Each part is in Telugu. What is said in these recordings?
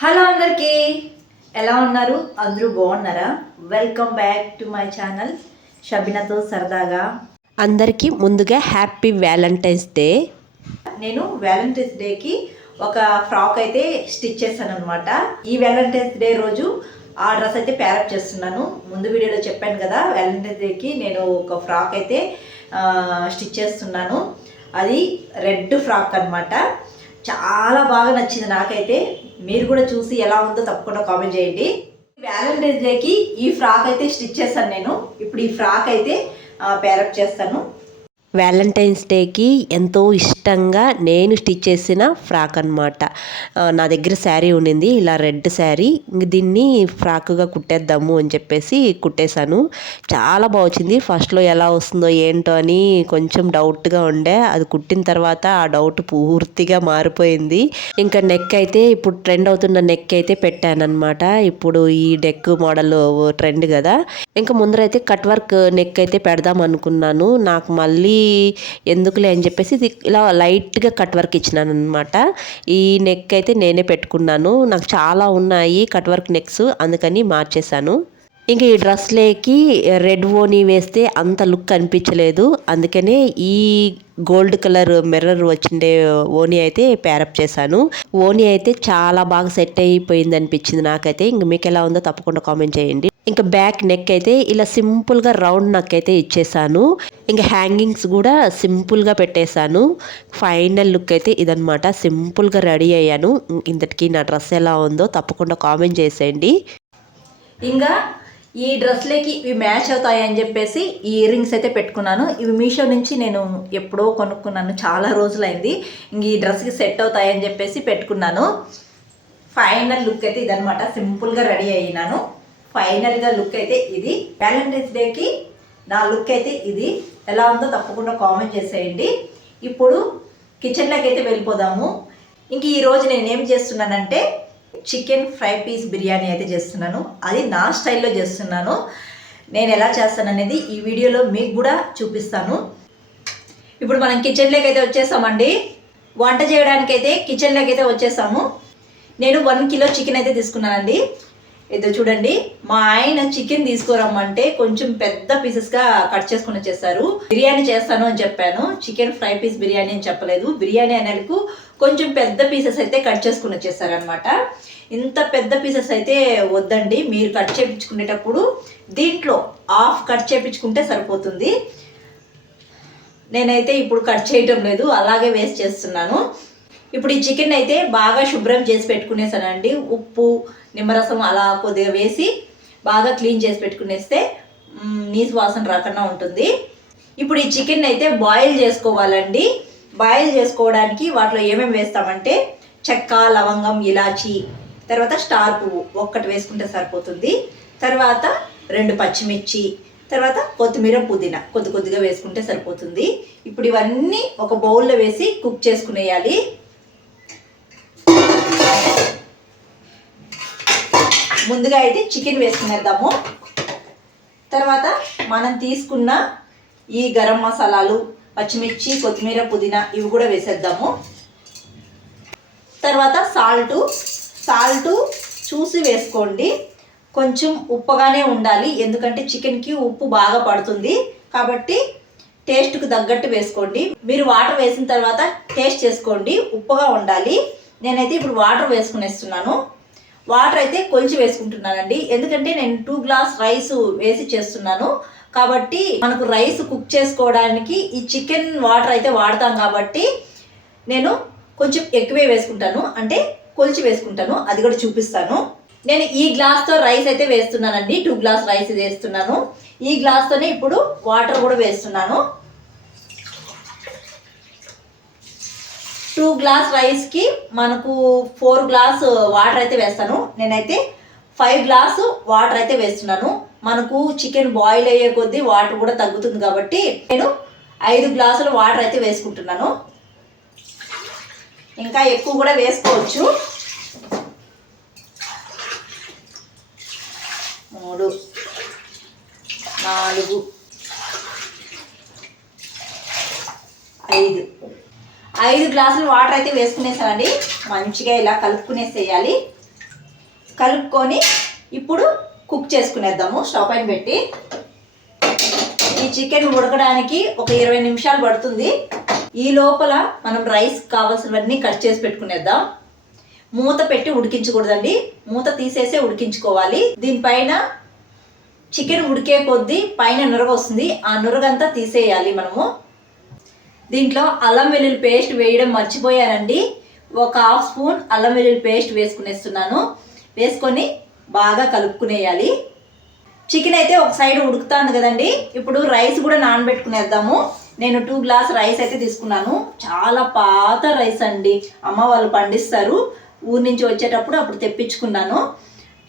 హలో అందరికీ. ఎలా ఉన్నారు? అందరూ బాగున్నారా? Welcome back to my channel షబినతో సరదాగా. అందరికీ ముందుగా హ్యాపీ వ్యాలంటైన్స్ డే నేను వ్యాలంటైన్స్ డేకి ఒక ఫ్రాక్ అయితే స్టిచ్ చేశాను అనమాట ఈ వ్యాలంటైన్స్ డే రోజు ఆ డ్రెస్ అయితే ప్యారప్ చేస్తున్నాను. ముందు వీడియోలో చెప్పాను కదా వ్యాలంటైన్స్ డేకి నేను ఒక ఫ్రాక్ అయితే స్టిచ్ చేస్తున్నాను. అది రెడ్ ఫ్రాక్ అన్నమాట. చాలా బాగా నచ్చింది నాకైతే. మీరు కూడా చూసి ఎలా ఉందో తప్పకుండా కామెంట్ చేయండి. వ్యాలంటైన్స్ డేకి ఈ ఫ్రాక్ అయితే స్టిచ్ చేస్తాను నేను. ఇప్పుడు ఈ ఫ్రాక్ అయితే పేరప్ చేస్తాను. వ్యాలంటైన్స్ డేకి ఎంతో ఇష్టం ఇష్టంగా నేను స్టిచ్ చేసిన ఫ్రాక్ అనమాట నా దగ్గర శారీ ఉండింది ఇలా రెడ్ శారీ. దీన్ని ఫ్రాక్గా కుట్టేద్దాము అని చెప్పేసి కుట్టేశాను. చాలా బాగా వచ్చింది. ఫస్ట్లో ఎలా వస్తుందో ఏంటో అని కొంచెం డౌట్గా ఉండే. అది కుట్టిన తర్వాత ఆ డౌట్ పూర్తిగా మారిపోయింది. ఇంకా నెక్ అయితే ఇప్పుడు ట్రెండ్ అవుతున్న నెక్ అయితే పెట్టానమాట ఇప్పుడు ఈ డెక్ మోడల్ ట్రెండ్ కదా. ఇంకా ముందరైతే కట్ వర్క్ నెక్ అయితే పెడదాం అనుకున్నాను. నాకు మళ్ళీ ఎందుకులే అని చెప్పేసి ఇలా లైట్గా కట్ వర్క్ ఇచ్చినాను అనమాట ఈ నెక్ అయితే నేనే పెట్టుకున్నాను. నాకు చాలా ఉన్నాయి కట్ వర్క్ నెక్స్ అందుకని మార్చేశాను. ఇంకా ఈ డ్రెస్లేకి రెడ్ ఓనీ వేస్తే అంత లుక్ అనిపించలేదు. అందుకనే ఈ గోల్డ్ కలర్ మిర్రర్ వచ్చిండే ఓనీ అయితే ప్యారప్ చేశాను. ఓనీ అయితే చాలా బాగా సెట్ అయిపోయింది అనిపించింది నాకైతే. ఇంక మీకు ఎలా ఉందో తప్పకుండా కామెంట్ చేయండి. ఇంకా బ్యాక్ నెక్ అయితే ఇలా సింపుల్గా రౌండ్ నెక్ అయితే ఇచ్చేసాను. ఇంకా హ్యాంగింగ్స్ కూడా సింపుల్గా పెట్టేశాను. ఫైనల్ లుక్ అయితే ఇదనమాట సింపుల్గా రెడీ అయ్యాను. ఇంతటికి నా డ్రెస్ ఎలా ఉందో తప్పకుండా కామెంట్ చేసేయండి. ఇంకా ఈ డ్రెస్లేకి ఇవి మ్యాచ్ అవుతాయి అని చెప్పేసి ఈ ఇయర్ రింగ్స్ అయితే పెట్టుకున్నాను. ఇవి మీషో నుంచి నేను ఎప్పుడో కొనుక్కున్నాను. చాలా రోజులైంది. ఇంక ఈ డ్రెస్కి సెట్ అవుతాయి అని చెప్పేసి పెట్టుకున్నాను. ఫైనల్ లుక్ అయితే ఇదనమాట సింపుల్గా రెడీ అయినాను. ఫైనల్గా లుక్ అయితే ఇది. వ్యాలంటైన్స్ డేకి నా లుక్ అయితే ఇది. ఎలా ఉందో తప్పకుండా కామెంట్ చేసేయండి. ఇప్పుడు కిచెన్లోకి అయితే వెళ్ళిపోదాము. ఇంక ఈరోజు నేను ఏం చేస్తున్నానంటే చికెన్ ఫ్రై పీస్ బిర్యానీ అయితే చేస్తున్నాను. అది నా స్టైల్లో చేస్తున్నాను. నేను ఎలా చేస్తాను అనేది ఈ వీడియోలో మీకు కూడా చూపిస్తాను. ఇప్పుడు మనం కిచెన్లోకి అయితే వచ్చేసామండి. వంట చేయడానికైతే కిచెన్లోకి అయితే వచ్చేసాము. నేను వన్ కిలో చికెన్ అయితే తీసుకున్నానండి. ఇదో చూడండి. మా ఆయన చికెన్ తీసుకురమ్మంటే కొంచెం పెద్ద పీసెస్గా కట్ చేసుకుని వచ్చేసారు. బిర్యానీ చేస్తాను అని చెప్పాను. చికెన్ ఫ్రై పీస్ బిర్యానీ అని చెప్పలేదు. బిర్యానీ అనేందుకు కొంచెం పెద్ద పీసెస్ అయితే కట్ చేసుకుని వచ్చేసారనమాట ఇంత పెద్ద పీసెస్ అయితే వద్దండి. మీరు కట్ చేయించుకునేటప్పుడు దీంట్లో హాఫ్ కట్ చేయించుకుంటే సరిపోతుంది. నేనైతే ఇప్పుడు కట్ చేయటం లేదు. అలాగే వేస్ట్ చేస్తున్నాను. ఇప్పుడు ఈ చికెన్ అయితే బాగా శుభ్రం చేసి పెట్టుకునేసానండి. ఉప్పు నిమ్మరసం అలా కొద్దిగా వేసి బాగా క్లీన్ చేసి పెట్టుకునేస్తే నీసు వాసన రాకుండా ఉంటుంది. ఇప్పుడు ఈ చికెన్ అయితే బాయిల్ చేసుకోవాలండి. బాయిల్ చేసుకోవడానికి వాటిలో ఏమేమి వేస్తామంటే చెక్క లవంగం ఇలాచి తర్వాత స్టార్ పువ్వు ఒక్కటి వేసుకుంటే సరిపోతుంది. తర్వాత రెండు పచ్చిమిర్చి తర్వాత కొత్తిమీర పుదీనా కొద్ది కొద్దిగా వేసుకుంటే సరిపోతుంది. ఇప్పుడు ఇవన్నీ ఒక బౌల్లో వేసి కుక్ చేసుకునేయాలి. ముందుగా అయితే చికెన్ వేసుకునేద్దాము. తర్వాత మనం తీసుకున్న ఈ గరం మసాలాలు పచ్చిమిర్చి కొత్తిమీర పుదీనా ఇవి కూడా వేసేద్దాము. తర్వాత సాల్టు సాల్టు చూసి వేసుకోండి. కొంచెం ఉప్పగానే ఉండాలి ఎందుకంటే చికెన్కి ఉప్పు బాగా పడుతుంది. కాబట్టి టేస్ట్కు తగ్గట్టు వేసుకోండి. మీరు వాటర్ వేసిన తర్వాత టేస్ట్ చేసుకోండి ఉప్పుగా ఉండాలి. నేనైతే ఇప్పుడు వాటర్ వేసుకునేస్తున్నాను. వాటర్ అయితే కొలిచి వేసుకుంటున్నానండి. ఎందుకంటే నేను టూ గ్లాస్ రైస్ వేసి చేస్తున్నాను. కాబట్టి మనకు రైస్ కుక్ చేసుకోవడానికి ఈ చికెన్ వాటర్ అయితే వాడతాం కాబట్టి నేను కొంచెం ఎక్కువే వేసుకుంటాను. అంటే కొలిచి వేసుకుంటాను. అది కూడా చూపిస్తాను. నేను ఈ గ్లాస్తో రైస్ అయితే వేస్తున్నానండి. టూ గ్లాస్ రైస్ వేస్తున్నాను. ఈ గ్లాస్తోనే ఇప్పుడు వాటర్ కూడా వేస్తున్నాను. టూ గ్లాస్ రైస్కి మనకు ఫోర్ గ్లాస్ వాటర్ అయితే వేస్తాను. నేనైతే ఫైవ్ గ్లాసు వాటర్ అయితే వేస్తున్నాను. మనకు చికెన్ బాయిల్ అయ్యే కొద్దీ వాటర్ కూడా తగ్గుతుంది కాబట్టి నేను ఐదు గ్లాసులు వాటర్ అయితే వేసుకుంటున్నాను. ఇంకా ఎక్కువ కూడా వేసుకోవచ్చు. మూడు నాలుగు ఐదు. ఐదు గ్లాసులు వాటర్ అయితే వేసుకునేసానండి. మంచిగా ఇలా కలుపుకునేసేయాలి. కలుపుకొని ఇప్పుడు కుక్ చేసుకునేద్దాము. స్టవ్ పైన పెట్టి ఈ చికెన్ ఉడకడానికి ఒక ఇరవై నిమిషాలు పడుతుంది. ఈ లోపల మనం రైస్ కావాల్సినవన్నీ కట్ చేసి పెట్టుకునేద్దాం. మూత పెట్టి ఉడికించకూడదండి. మూత తీసేసే ఉడికించుకోవాలి. దీనిపైన చికెన్ ఉడికే కొద్దీ పైన నురగ వస్తుంది. ఆ నురగంతా తీసేయాలి మనము. దీంట్లో అల్లం వెల్లుల్లి పేస్ట్ వేయడం మర్చిపోయానండి. ఒక హాఫ్ స్పూన్ అల్లం వెల్లుల్లి పేస్ట్ వేసుకునేస్తున్నాను. వేసుకొని బాగా కలుపుకునేయాలి. చికెన్ అయితే ఒక సైడ్ ఉడుకుతాను కదండి. ఇప్పుడు రైస్ కూడా నానబెట్టుకునేద్దాము. నేను టూ గ్లాస్ రైస్ అయితే తీసుకున్నాను. చాలా పాత రైస్ అండి. అమ్మ వాళ్ళు పండిస్తారు. ఊరి నుంచి వచ్చేటప్పుడు అప్పుడు తెప్పించుకున్నాను.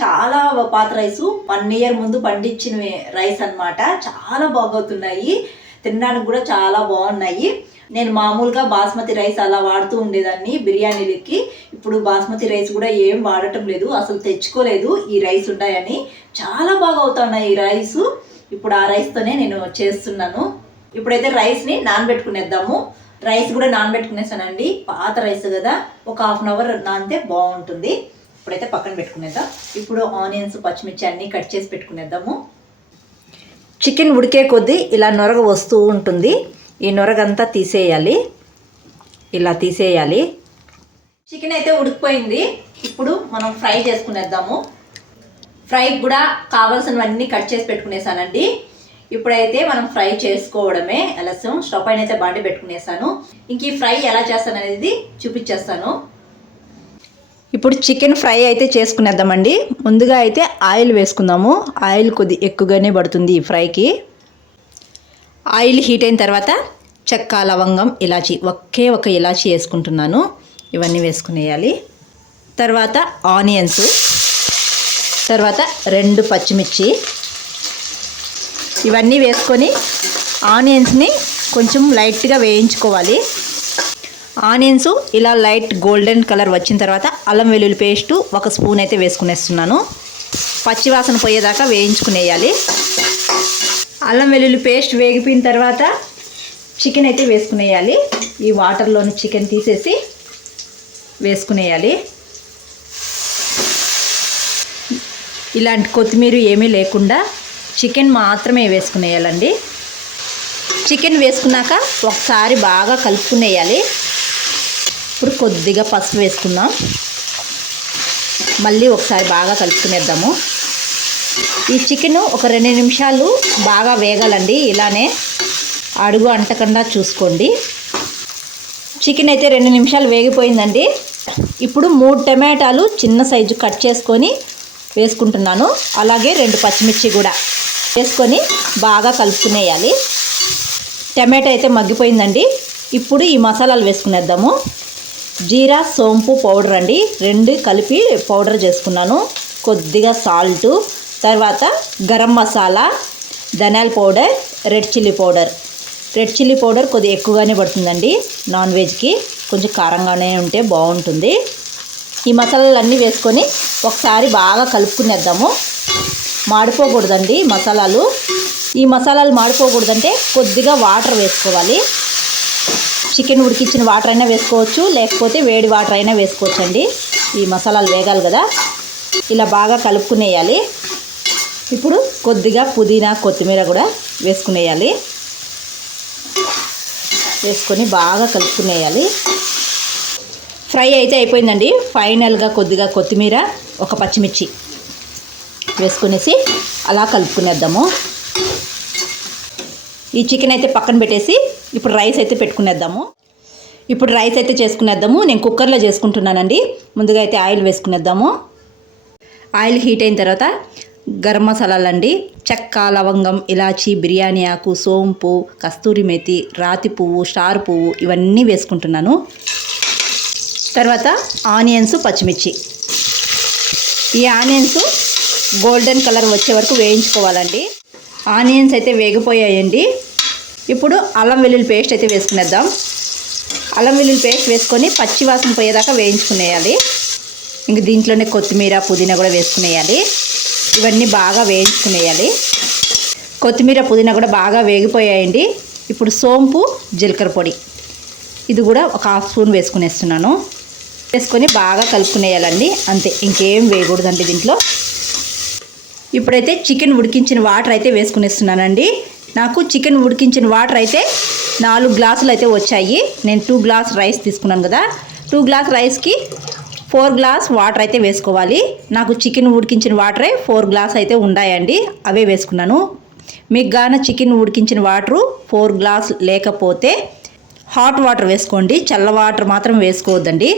చాలా పాత రైసు. వన్ ఇయర్ ముందు పండించిన రైస్ అన్నమాట. చాలా బాగవుతున్నాయి. తినడానికి కూడా చాలా బాగున్నాయి. నేను మామూలుగా బాస్మతి రైస్ అలా వాడుతూ ఉండేదాన్ని బిర్యానీలకి. ఇప్పుడు బాస్మతి రైస్ కూడా ఏం వాడటం లేదు అసలు తెచ్చుకోలేదు ఈ రైస్ ఉన్నాయని. చాలా బాగా అవుతున్నాయి ఈ రైస్. ఇప్పుడు ఆ రైస్తోనే నేను చేస్తున్నాను. ఇప్పుడైతే రైస్ని నానబెట్టుకునేద్దాము. రైస్ కూడా నానబెట్టుకునేసానండి. పాత రైస్ కదా ఒక హాఫ్ అన్ అవర్ నానితే బాగుంటుంది. ఇప్పుడైతే పక్కన పెట్టుకునేద్దాం. ఇప్పుడు ఆనియన్స్ పచ్చిమిర్చి అన్నీ కట్ చేసి పెట్టుకునేద్దాము. చికెన్ ఉడికే కొద్దీ ఇలా నొరగ వస్తూ ఉంటుంది. ఈ నొరగంతా తీసేయాలి. ఇలా తీసేయాలి. చికెన్ అయితే ఉడికిపోయింది. ఇప్పుడు మనం ఫ్రై చేసుకునేద్దాము. ఫ్రై కూడా కావాల్సినవన్నీ కట్ చేసి పెట్టుకునేసానండి. ఇప్పుడైతే మనం ఫ్రై చేసుకోవడమే అలసం. స్టవ్ పైన అయితే బాండి పెట్టుకునేసాను. ఇంక ఈ ఫ్రై ఎలా చేస్తాను అనేది చూపించేస్తాను. ఇప్పుడు చికెన్ ఫ్రై అయితే చేసుకునేద్దామండి. ముందుగా అయితే ఆయిల్ వేసుకుందాము. ఆయిల్ కొద్ది ఎక్కువగానే పడుతుంది ఈ ఫ్రైకి. ఆయిల్ హీట్ అయిన తర్వాత చెక్క లవంగం ఇలాచి ఒకే ఒక ఇలాచి వేసుకుంటున్నాను. ఇవన్నీ వేసుకునేయాలి. తర్వాత ఆనియన్స్ తర్వాత రెండు పచ్చిమిర్చి. ఇవన్నీ వేసుకొని ఆనియన్స్ని కొంచెం లైట్గా వేయించుకోవాలి. ఆనియన్స్ ఇలా లైట్ గోల్డెన్ కలర్ వచ్చిన తర్వాత అల్లం వెల్లుల్లి పేస్టు ఒక స్పూన్ అయితే వేసుకునేస్తున్నాను. పచ్చివాసన పోయేదాకా వేయించుకునేయాలి. అల్లం వెల్లుల్లి పేస్ట్ వేగిపోయిన తర్వాత చికెన్ అయితే వేసుకునేయాలి. ఈ వాటర్లోని చికెన్ తీసేసి వేసుకునేయాలి. ఇలాంటి కొత్తిమీర ఏమీ లేకుండా చికెన్ మాత్రమే వేసుకునేయాలండి. చికెన్ వేసుకున్నాక ఒకసారి బాగా కలుపుకునేయాలి. ఇప్పుడు కొద్దిగా పసుపు వేసుకుందాం. మళ్ళీ ఒకసారి బాగా కలుపుకునేద్దాము. ఈ చికెన్ ఒక రెండు నిమిషాలు బాగా వేగాలండి. ఇలానే అడుగు అంటకుండా చూసుకోండి. చికెన్ అయితే రెండు నిమిషాలు వేగిపోయిందండి. ఇప్పుడు మూడు టమాటాలు చిన్న సైజు కట్ చేసుకొని వేసుకుంటున్నాను. అలాగే రెండు పచ్చిమిర్చి కూడా వేసుకొని బాగా కలుపుకునేయాలి. టమాటా అయితే మగ్గిపోయిందండి. ఇప్పుడు ఈ మసాలాలు వేసుకునేద్దాము. జీరా సోంపు పౌడర్ అండి. రెండు కలిపి పౌడర్ చేసుకున్నాను. కొద్దిగా సాల్టు తర్వాత గరం మసాలా ధనియాల powder red chilli powder. Red chilli powder కొద్దిగా ఎక్కువగానే పడుతుందండి నాన్ వెజ్కి. కొంచెం కారంగానే ఉంటే బాగుంటుంది. ఈ మసాలాలన్నీ వేసుకొని ఒకసారి బాగా కలుపుకునేద్దాము. మాడిపోకూడదండి మసాలాలు. ఈ మసాలాలు మాడిపోకూడదంటే కొద్దిగా వాటర్ వేసుకోవాలి. చికెన్ ఉడికించిన వాటర్ అయినా వేసుకోవచ్చు లేకపోతే వేడి వాటర్ అయినా వేసుకోవచ్చు అండి ఈ మసాలాలు వేగాలి కదా. ఇలా బాగా కలుపుకునేయాలి. ఇప్పుడు కొద్దిగా పుదీనా కొత్తిమీర కూడా వేసుకునేయాలి. వేసుకొని బాగా కలుపుకునేయాలి. ఫ్రై అయితే అయిపోయిందండి. ఫైనల్గా కొద్దిగా కొత్తిమీర ఒక పచ్చిమిర్చి వేసుకునేసి అలా కలుపుకునేద్దాము. ఈ చికెన్ అయితే పక్కన పెట్టేసి ఇప్పుడు రైస్ అయితే పెట్టుకునేద్దాము. ఇప్పుడు రైస్ అయితే చేసుకునేద్దాము. నేను కుక్కర్లో చేసుకుంటున్నానండి. ముందుగా అయితే ఆయిల్ వేసుకునేద్దాము. ఆయిల్ హీట్ అయిన తర్వాత గరం మసాలాలు అండి చెక్క లవంగం ఇలాచి బిర్యానీ ఆకు సోంపు కస్తూరి మేతి రాతి పువ్వు స్టార్ పువ్వు ఇవన్నీ వేసుకుంటున్నాను. తర్వాత ఆనియన్స్ పచ్చిమిర్చి. ఈ ఆనియన్స్ గోల్డెన్ కలర్ వచ్చే వరకు వేయించుకోవాలండి. ఆనియన్స్ అయితే వేగిపోయాయండి. ఇప్పుడు అల్లం వెల్లుల్లి పేస్ట్ అయితే వేసుకునేద్దాం. అల్లం వెల్లుల్లి పేస్ట్ వేసుకొని పచ్చి వాసన పోయేదాకా వేయించుకునేయాలి. ఇంక దీంట్లోనే కొత్తిమీర పుదీనా కూడా వేసుకునేయాలి. ఇవన్నీ బాగా వేయించుకునేయాలి. కొత్తిమీర పుదీనా కూడా బాగా వేగిపోయాయండి. ఇప్పుడు సోంపు జీలకర్ర పొడి. ఇది కూడా ఒక హాఫ్ స్పూన్ వేసుకునేస్తున్నాను. వేసుకొని బాగా కలుపుకునేయాలండి. అంతే ఇంకేం వేయకూడదండి దీంట్లో. ఇప్పుడైతే చికెన్ ఉడికించిన వాటర్ అయితే వేసుకునేస్తున్నానండి. నాకు చికెన్ ఉడికించిన వాటర్ అయితే నాలుగు గ్లాసులు అయితే వచ్చాయి. నేను టూ గ్లాస్ రైస్ తీసుకున్నాను కదా. టూ గ్లాస్ రైస్కి ఫోర్ గ్లాస్ వాటర్ అయితే వేసుకోవాలి. నాకు చికెన్ ఉడికించిన వాటరే ఫోర్ గ్లాస్ అయితే ఉన్నాయండి అవే వేసుకున్నాను. మీకు గాన చికెన్ ఉడికించిన వాటరు ఫోర్ గ్లాస్ లేకపోతే హాట్ వాటర్ వేసుకోండి. చల్ల వాటర్ మాత్రం వేసుకోవద్దండి.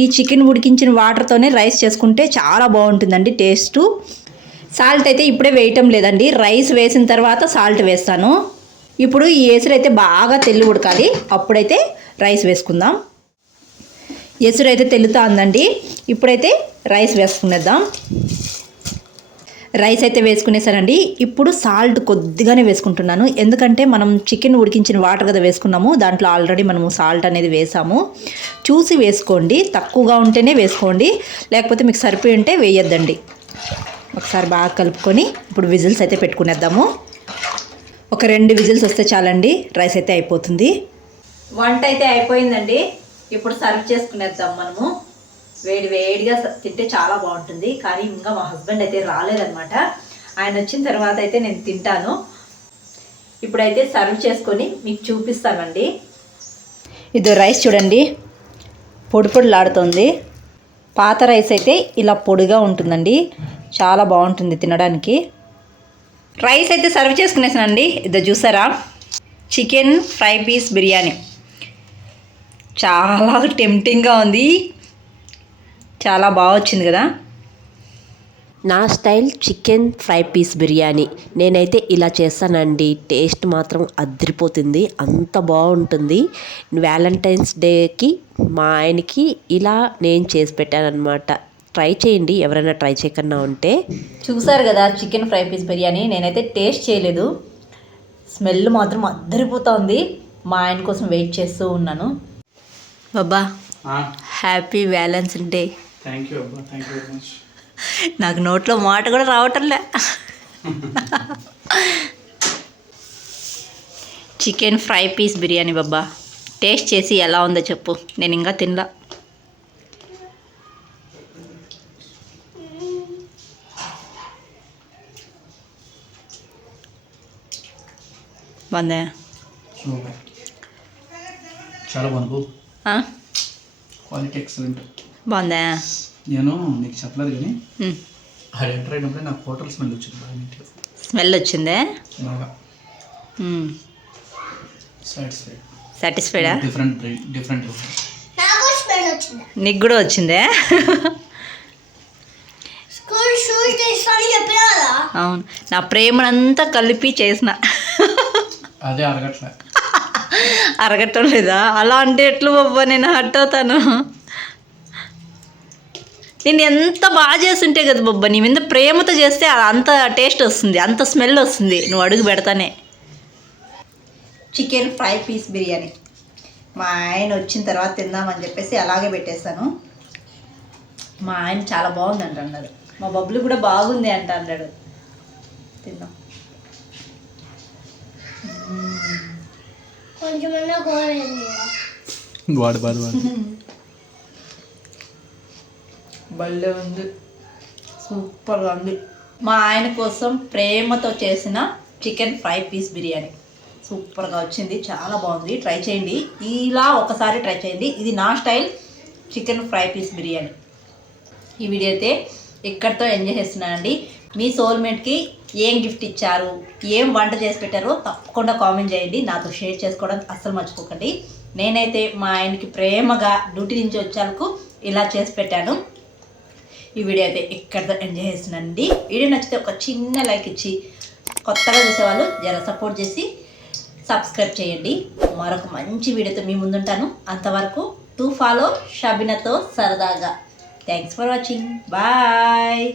ఈ చికెన్ ఉడికించిన వాటర్తోనే రైస్ చేసుకుంటే చాలా బాగుంటుందండి టేస్టు. సాల్ట్ అయితే ఇప్పుడే వేయటం లేదండి. రైస్ వేసిన తర్వాత సాల్ట్ వేస్తాను. ఇప్పుడు ఈ ఎసురు అయితే బాగా తెల్లి ఉడకాలి. అప్పుడైతే రైస్ వేసుకుందాం. ఎసురు అయితే తెల్లుతా ఉందండి. ఇప్పుడైతే రైస్ వేసుకునేద్దాం. రైస్ అయితే వేసుకునేసానండి. ఇప్పుడు సాల్ట్ కొద్దిగానే వేసుకుంటున్నాను. ఎందుకంటే మనం చికెన్ ఉడికించిన వాటర్ కదా వేసుకున్నాము. దాంట్లో ఆల్రెడీ మనము సాల్ట్ అనేది వేసాము. చూసి వేసుకోండి. తక్కువగా ఉంటేనే వేసుకోండి. లేకపోతే మీకు సరిపోయి ఉంటే వేయొద్దండి. ఒకసారి బాగా కలుపుకొని ఇప్పుడు విజిల్స్ అయితే పెట్టుకునేద్దాము. ఒక రెండు విజిల్స్ వస్తే చాలండి రైస్ అయితే అయిపోతుంది. వంట అయితే అయిపోయిందండి. ఇప్పుడు సర్వ్ చేసుకునేద్దాం మనము. వేడి వేడిగా తింటే చాలా బాగుంటుంది. కానీ ఇంకా మా హస్బెండ్ అయితే రాలేదనమాట ఆయన వచ్చిన తర్వాత అయితే నేను తింటాను. ఇప్పుడైతే సర్వ్ చేసుకొని మీకు చూపిస్తానండి. ఇది రైస్ చూడండి. పొడి పొడిలాడుతుంది. పాత రైస్ అయితే ఇలా పొడిగా ఉంటుందండి. చాలా బాగుంటుంది తినడానికి. రైస్ అయితే సర్వ్ చేసుకునేసానండి. ఇది చూసారా? Chicken fry piece biryani. చాలా టెంప్టింగ్గా ఉంది. చాలా బాగా వచ్చింది కదా? నా style chicken fry piece biryani. నేనైతే ఇలా చేస్తానండి. టేస్ట్ మాత్రం అదిరిపోతుంది. అంత బాగుంటుంది. వ్యాలంటైన్స్ డేకి మా ఆయనకి ఇలా నేను చేసి పెట్టానమాట ట్రై చేయండి. ఎవరైనా ట్రై చేయకుండా ఉంటే. చూసారు కదా చికెన్ ఫ్రై పీస్ బిర్యానీ. నేనైతే టేస్ట్ చేయలేదు. స్మెల్ మాత్రం అద్దరిపోతుంది. మా ఆయన కోసం వెయిట్ చేస్తూ ఉన్నాను. బాబా హ్యాపీ వ్యాలెన్స్ డే. నాకు నోట్లో మాట కూడా రావటంలే. చికెన్ ఫ్రై పీస్ బిర్యానీ బాబా టేస్ట్ చేసి ఎలా ఉందో చెప్పు. నేను ఇంకా తినలా. బాగుందా చాలా బాగుంది? క్వాలిటీ ఎక్సలెంట్ బాగుందా నేను నీకు చెప్పలేదు కానీ. అది ఎంటర్ అయినప్పుడే నాకు హోటల్ స్మెల్ వచ్చింది బాగా నీట్గా. స్మెల్ వచ్చిందే? బాగా. సాటిస్ఫైడ్ సాటిస్ఫైడా డిఫరెంట్ డిఫరెంట్ నాకు కూడా వచ్చిందే? అవును. నా ప్రేమనంతా కలిపి చేసిన. అదే అరగట్లే. అరగటం లేదా అలా అంటే ఎట్లు బాబా నేను హట్ అవుతాను. నేను ఎంత బాగా చేస్తుంటే కదా బాబా నీ మీద ప్రేమతో చేస్తే అది అంత టేస్ట్ వస్తుంది అంత స్మెల్ వస్తుంది. నువ్వు అడుగు పెడతానే. Chicken fry piece biryani. మా ఆయన వచ్చిన తర్వాత తిందామని చెప్పేసి అలాగే పెట్టేస్తాను మా ఆయన చాలా బాగుంది అంట అన్నాడు మా బబ్బులు కూడా బాగుంది అంట అన్నాడు తిందాం. కొంచెమన్నా వాడు బాడు వాడు. భలే ఉంది. సూపర్గా ఉంది. మా ఆయన కోసం ప్రేమతో చేసిన చికెన్ ఫ్రై పీస్ బిర్యానీ. సూపర్గా వచ్చింది చాలా బాగుంది. ట్రై చేయండి. ఇలా ఒకసారి ట్రై చేయండి. ఇది నా style chicken fry piece biryani. ఈ వీడియో అయితే ఇక్కడితో ఎంజాయ్ చేస్తున్నానండి. మీ సోల్మేట్కి ఏం గిఫ్ట్ ఇచ్చారు ఏం వంట చేసి పెట్టారో తప్పకుండా కామెంట్ చేయండి. నాతో షేర్ చేసుకోవడం అస్సలు మర్చిపోకండి. నేనైతే మా ఆయనకి ప్రేమగా డ్యూటీ నుంచి వచ్చేందుకు ఇలా చేసి పెట్టాను. ఈ వీడియో అయితే ఇక్కడితో ఎంజాయ్ చేస్తున్నానండి వీడియో నచ్చితే ఒక చిన్న లైక్ ఇచ్చి కొత్తగా చూసేవాళ్ళు జర సపోర్ట్ చేసి సబ్స్క్రైబ్ చేయండి. మరొక మంచి వీడియోతో మీ ముందుంటాను. అంతవరకు టు ఫాలో షబినతో సరదాగా. Thanks for watching bye